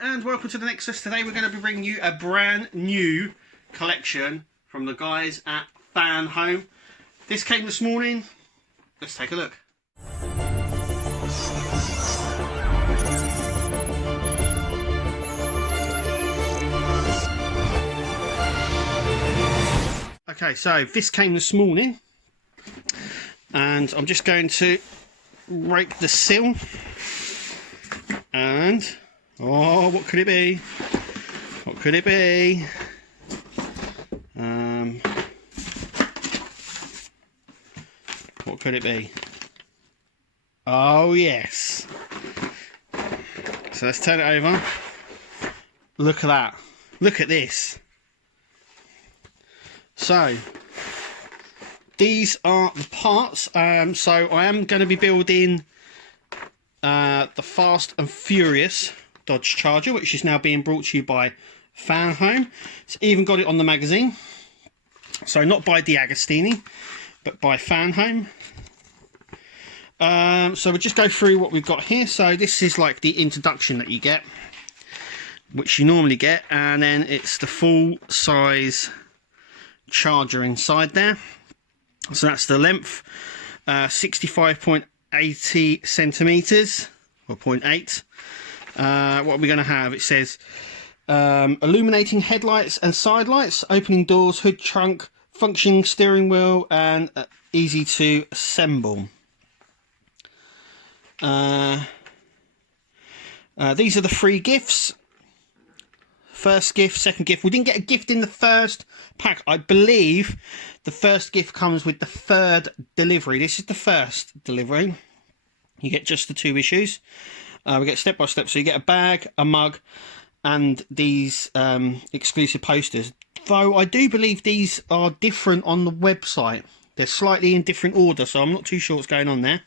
and welcome to the Nexus. Today we're going to be bringing you a brand new collection from the guys at Fanhome. This came this morning. Let's take a look. Okay, so this came this morning and I'm just going to rake the seal and oh, what could it be? What could it be? What could it be? Oh yes. So let's turn it over. Look at that. Look at this. So these are the parts. So I am going to be building the Fast and Furious Dodge Charger, which is now being brought to you by Fanhome. It's even got it on the magazine. So not by D'Agostini, but by Fanhome. So we'll just go through what we've got here. So this is like the introduction that you get, which you normally get, and then it's the full size charger inside there. So that's the length, 65.80 centimeters or 0.8. What are we going to have? It says illuminating headlights and side lights, opening doors, hood trunk, functioning steering wheel, and easy to assemble. These are the free gifts. First gift, second gift. We didn't get a gift in the first pack. I believe the first gift comes with the third delivery. This is the first delivery. You get just the 2 issues. We get step by step. So you get a bag, a mug, and these exclusive posters. Though I do believe these are different on the website. They're slightly in different order, so I'm not too sure what's going on there.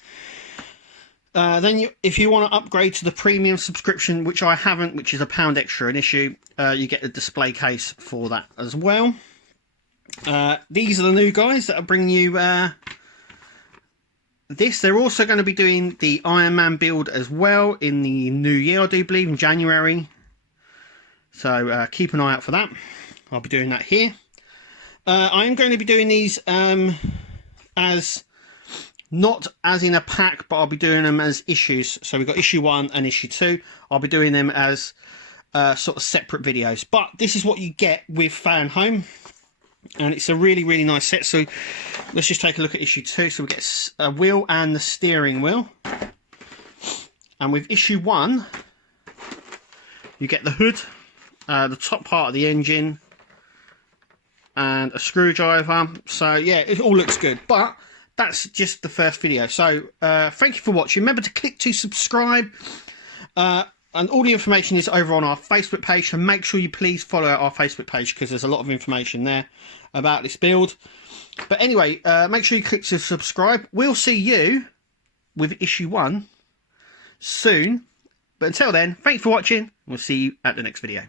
Then if you want to upgrade to the premium subscription, which I haven't, which is £1 extra an issue, you get the display case for that as well. These are the new guys that are bringing you this. They're also going to be doing the Iron Man build as well in the new year, I do believe, in January. So keep an eye out for that. I'll be doing that here. I am going to be doing these as... not as in a pack, but I'll be doing them as issues. So we've got issue 1 and issue 2. I'll be doing them as sort of separate videos. But this is what you get with Fanhome. And it's a really, really nice set. So let's just take a look at issue 2. So we get a wheel and the steering wheel. And with issue 1, you get the hood, the top part of the engine, and a screwdriver. So yeah, it all looks good. But that's just the first video. So thank you for watching. Remember to click to subscribe, and all the information is over on our Facebook page, and make sure you please follow our Facebook page because there's a lot of information there about this build. But anyway, make sure you click to subscribe. We'll see you with issue 1 soon, but until then, thank you for watching. We'll see you at the next video.